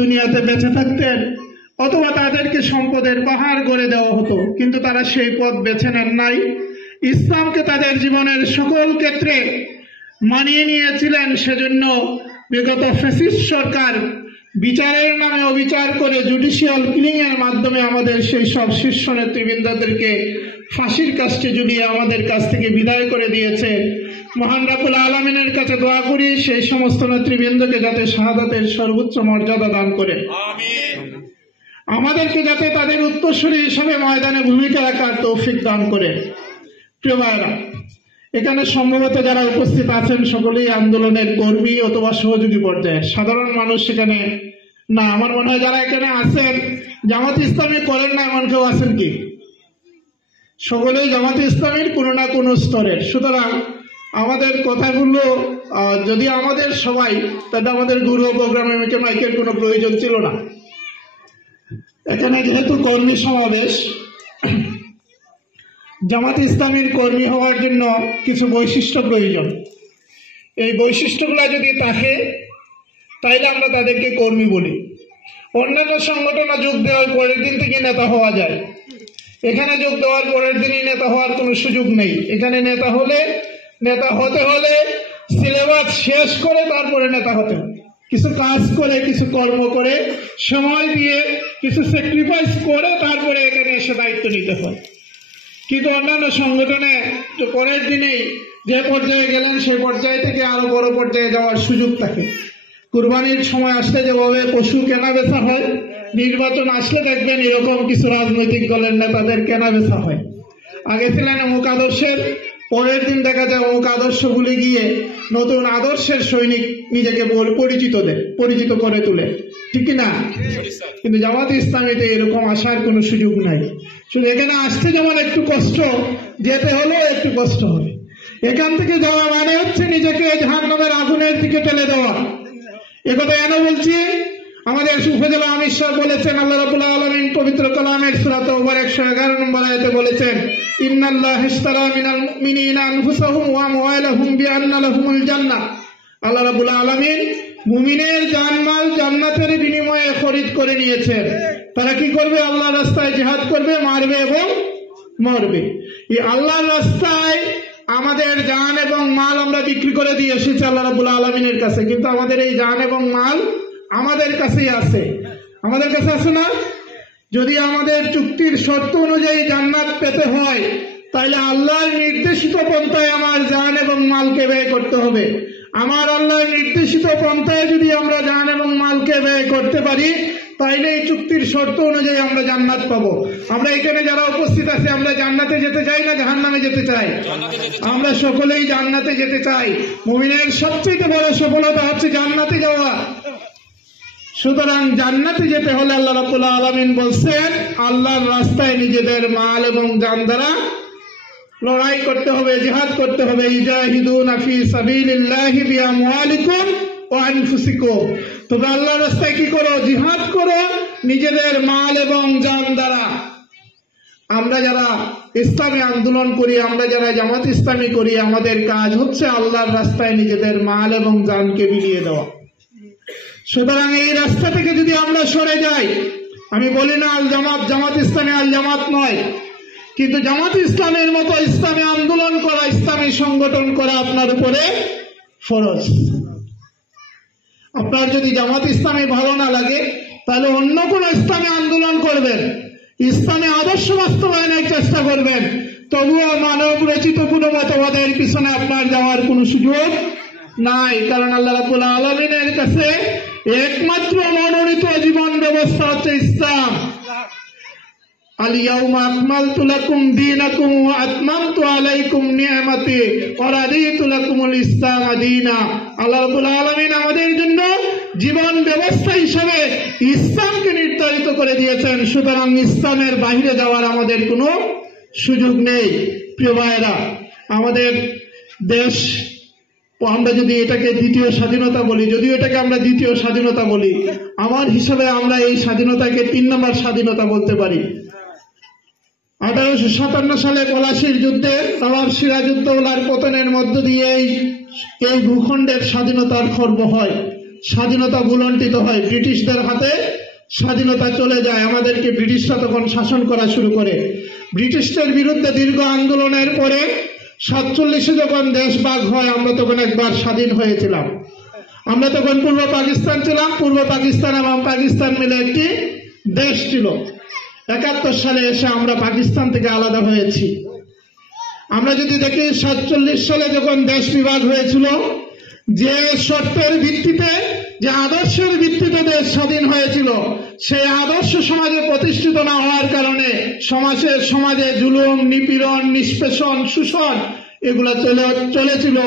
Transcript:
দুনিয়াতে বেঁচে থাকতেন, অথবা তাদেরকে সম্পদের পাহাড় গড়ে দেওয়া হতো, কিন্তু তারা সেই পথ বেছে নেন নাই। ইসলামকে তাদের জীবনের সকল ক্ষেত্রে মানিয়ে নিয়েছিলেন। সেজন্য বিগত ফ্যাসিস্ট সরকার বিচারের নামে অবিচার করে জুডিশিয়াল কিলিং এর মাধ্যমে আমাদের সেই সব শীর্ষ নেতৃবৃন্দদেরকে ফাঁসির কাস্টে ঝুলিয়ে আমাদের কাছ থেকে বিদায় করে দিয়েছে। মহান রব্বুল আলামিনের কাছে দোয়া করি সেই সমস্ত নেতৃবৃন্দকে যাতে শাহাদাতের সর্বোচ্চ মর্যাদা দান করে, আমাদেরকে যাতে তাদের উত্তরসূরি হিসেবে ময়দানে ভূমিকা রাখার তৌফিক দান করে। প্রিয় ভাইরা, এখানে সম্ভবত যারা উপস্থিত আছেন সকলেই আন্দোলনের কর্মী অথবা সহযোগী পর্যায়ে, সাধারণ মানুষ সেখানে না। আমার মনে হয় যারা এখানে আছেন জামাত ইসলামী করেন না এমন কেউ আছেন কি? সকলেই জামাত ইসলামীর কোনো না কোনো স্তরের। সুতরাং আমাদের কথাগুলো যদি আমাদের সবাই, তাহলে আমাদের গুরু প্রোগ্রামে মাইকের কোনো প্রয়োজন ছিল না। এখানে যেহেতু কর্মী সমাবেশ, জামাত ইসলামীর কর্মী হওয়ার জন্য কিছু বৈশিষ্ট্য প্রয়োজন। এই বৈশিষ্ট্যগুলো যদি থাকে তাইলে আমরা তাদেরকে কর্মী বলি। অন্যান্য সংগঠনে যোগ দেওয়ার পরের দিন থেকে নেতা হওয়া যায়, এখানে যোগ দেওয়ার পরের দিনই নেতা হওয়ার কোনো সুযোগ নেই। এখানে নেতা হতে হলে সিলেবাস শেষ করে তারপরে নেতা হতে হবে, কিছু কাজ করে, কিছু কর্ম করে, সময় দিয়ে, কিছু স্যাক্রিফাইস করে তারপরে এখানে এসে দায়িত্ব নিতে হয়। কিন্তু অন্যান্য সংগঠনে পরের দিনেই যে পর্যায়ে গেলেন সেই পর্যায় থেকে আরো বড় পর্যায়ে যাওয়ার সুযোগ থাকে। কুরবানির সময় আসলে যেভাবে পশু কেনা বেচা হয়, নির্বাচন আসলে দেখবেন এরকম কিছু রাজনৈতিক দলের নেতাদের কেনা বেচা হয়। আগে ছিলেন অমুক আদর্শের, পরের দিন দেখা যায় অমুক আদর্শ ভুলে গিয়ে নতুন আদর্শের সৈনিক নিজেকে পরিচিত করে তোলে, ঠিক কিনা? কিন্তু জামাত ইসলামীতে এরকম আসার কোনো সুযোগ নাই। শুধু এখানে আসতে যেমন একটু কষ্ট, যেতে হলেও একটু কষ্ট হবে। এখান থেকে যাওয়া মানে হচ্ছে নিজেকে জাহান্নামের আগুনের দিকে ঠেলে দেওয়া। একথা কেন বলছি? আমাদের উপজেলা আমির সাহেব বলেছেন, আল্লাহ রাব্বুল আলামিন পবিত্র কালামের সূরা তাওবার 111 নম্বর আয়াতে বলেছেন, ইন্নাল্লাহা ইশতারা মিনাল মুমিনিনা আনফুসাহুম ওয়া আমওয়ালাহুম বিআন্না লাহুমুল জান্নাহ। আল্লাহ রাব্বুল আলামিন মুমিনের জানমাল জান্নাতের বিনিময়ে খরিদ করে নিয়েছেন। তারা কি করবে? আল্লাহর রাস্তায় জিহাদ করবে, মারবে এবং মরবে। এই আল্লাহর রাস্তায় আমাদের জান এবং মাল আমরা বিক্রি করে দিয়ে এসেছি আল্লাহ রাব্বুল আলামিনের কাছে, কিন্তু আমাদের এই জান এবং মাল আমাদের কাছেই আছে। আমাদের কাছে আছে না? যদি আমাদের চুক্তির শর্ত অনুযায়ী জান্নাত পেতে হয় তাহলে আল্লাহর নির্দেশিত পন্থায় আমার জান এবং মালকে ব্যয় করতে হবে। আমার আল্লাহর নির্দেশিত পন্থায় যদি আমরা জান এবং মালকে ব্যয় করতে পারি তাইলে এই চুক্তির শর্ত অনুযায়ী আমরা জান্নাত পাবো। আমরা এখানে যারা উপস্থিত আছে, আমরা জান্নাতে যেতে চাই না জাহান্নামে যেতে চাই? আমরা সকলেই জান্নাতে যেতে চাই। মুমিনের সবচেয়ে বড় সফলতা হচ্ছে জান্নাতে যাওয়া। সুতরাং জান্নাতে যেতে হলে আল্লাহ রাব্বুল আলামিন বলছেন আল্লাহর রাস্তায় নিজেদের মাল এবং জান দ্বারা লড়াই করতে হবে, জিহাদ করতে হবে। ইজাহিদুনা ফি সাবিলিল্লাহি বিআমওয়ালিকুম ওয়া আনফুসিকুম। তবে আল্লাহর রাস্তায় কি করো? জিহাদ করো নিজেদের মাল এবং জান দ্বারা। আমরা যারা ইসলামী আন্দোলন করি, আমরা যারা জামাত ইসলামী করি, আমাদের কাজ হচ্ছে আল্লাহর রাস্তায় নিজেদের মাল এবং জানকে বিলিয়ে দেওয়া। সুতরাং এই রাস্তা থেকে যদি আমরা সরে যাই, আমি বলি না আল জামাত জামাত ইসলামী আল জামাত নয়, কিন্তু জামাত ইসলামের মতো ইসলামী আন্দোলন করা, ইসলামী সংগঠন করা আপনার উপরে ফরজ। আপনার যদি জামাত ইসলামী ভালো না লাগে তাহলে অন্য কোন ইসলামী আন্দোলন করবেন, ইসলামী আদর্শ বাস্তবায়নের চেষ্টা করবেন, তবুও মানব রচিত কোন মতবাদের পিছনে আপনার যাওয়ার কোন সুযোগ নাই। কারণ আল্লাহ রাব্বুল আলামিনের কাছে একমাত্র মনোনীত জীবন ব্যবস্থা হচ্ছে ইসলাম। আল ইয়াউমা আকমালতু লাকুম দীনাকুম ওয়া আতমামতু আলাইকুম নি'মাতি ওয়া রাদিতু লাকুমুল ইসলাম দীনা। আল্লাহ রাব্বুল আলামিন আমাদের জন্য জীবন ব্যবস্থা হিসেবে ইসলামকে নির্ধারিত করে দিয়েছেন। সুতরাং ইসলামের বাইরে যাওয়ার আমাদের কোনো সুযোগ নেই। প্রিয় ভাইয়েরা, আমাদের দেশ, আমরা যদি এটাকে দ্বিতীয় স্বাধীনতা বলি, যদিও এটাকে আমরা দ্বিতীয় স্বাধীনতা বলি, আমার হিসাবে আমরা এই স্বাধীনতাকে 3 নম্বর স্বাধীনতা বলতে পারি। 1857 সালে পলাশীর যুদ্ধে নবাব সিরাজউদ্দৌলার পতনের মধ্য দিয়ে এই ভূখণ্ডের স্বাধীনতার খর্ব হয়। স্বাধীনতা ভুলণ্ঠিত হয়, ব্রিটিশদের হাতে স্বাধীনতা চলে যায়, আমাদেরকে ব্রিটিশরা তখন শাসন করা শুরু করে। ব্রিটিশদের বিরুদ্ধে দীর্ঘ আন্দোলনের পরে 47-এ যখন দেশ ভাগ হয়, আমরা তখন একবার স্বাধীন হয়েছিলাম। আমরা তখন পূর্ব পাকিস্তান ছিলাম, পূর্ব পাকিস্তান এবং পাকিস্তান মিলে একটি দেশ ছিল। 71 সালে এসে আমরা পাকিস্তান থেকে আলাদা হয়েছি। আমরা যদি দেখি 47 সালে যখন দেশ বিভাগ হয়েছিল, যে শর্তের ভিত্তিতে, যে আদর্শের ভিত্তিতে দেশ স্বাধীন হয়েছিল, সেই আদর্শ সমাজে প্রতিষ্ঠিত না হওয়ার কারণে সমাজে জুলুম, নিপীড়ন, নিষ্পেষণ, শোষণ এগুলো চলেছিল।